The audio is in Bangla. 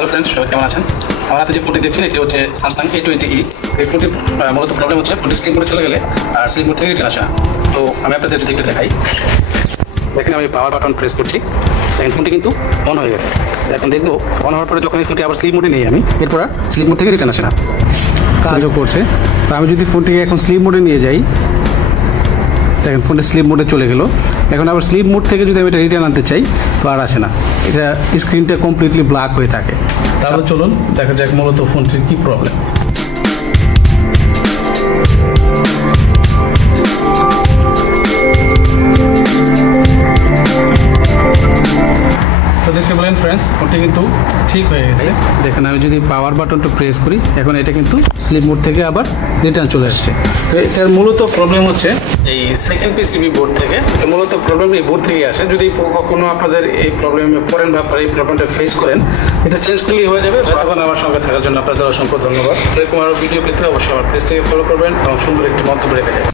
হ্যালো ফ্রেন্ডস, সবাই কেমন আছেন? আমার হাতে যে ফোনটি দেখছেন এটি হচ্ছে স্যামসাং A20e। এই ফোনটির মূলত প্রবলেম হচ্ছে ফোনটি স্লিপ মোডে চলে গেলে আর স্লিপ মোড থেকে রিটার্ন আসে না। তো আমি আপনাদের যদি একটু দেখাই, দেখেন আমি পাওয়ার বাটন প্রেস করছি, দেখেন ফোনটি কিন্তু অন হয়ে গেছে। এখন দেখবো অন হওয়ার পরে যখন এই ফোনটি আবার স্লিপ মোডে নিই আমি, এরপর আর স্লিপ মোড থেকে রিটার্ন আসে না, কাজও করছে। তো আমি যদি ফোনটিকে এখন স্লিপ মোডে নিয়ে যাই, দেখেন ফোনটা স্লিপ মোডে চলে গেল। এখন আবার স্লিপ মোড থেকে যদি আমি এটা রিটার্ন আনতে চাই তো আর আসে না, এটা স্ক্রিনটা কমপ্লিটলি ব্ল্যাক হয়ে থাকে। তাহলে চলুন দেখা যাক মূলত ফোনটির কী প্রবলেম। তো দেখতে পেলেন ফ্রেন্ডস, ফোনটি কিন্তু ঠিক হয়ে গেছে। দেখেন আমি যদি পাওয়ার বাটনটা প্রেস করি, এখন এটা কিন্তু স্লিপ মোড থেকে আবার রিটার্ন চলে আসছে। তো এটার মূলত প্রবলেম হচ্ছে এই সেকেন্ড পিসিবি বোর্ড থেকে। মূলত প্রবলেম এই বোর্ড থেকেই আসে। যদি কখনো আপনাদের এই প্রবলেমে পড়েন বা এই প্রবলেমটা ফেস করেন, এটা চেঞ্জ করলেই হয়ে যাবে। তখন আমার সঙ্গে থাকার জন্য আপনাদের অসংখ্য ধন্যবাদ। এরকম আরও ভিডিও পেতে অবশ্যই আমার পেজটিকে ফলো করবেন এবং সুন্দর একটি মন্তব্য রেখে যাবেন।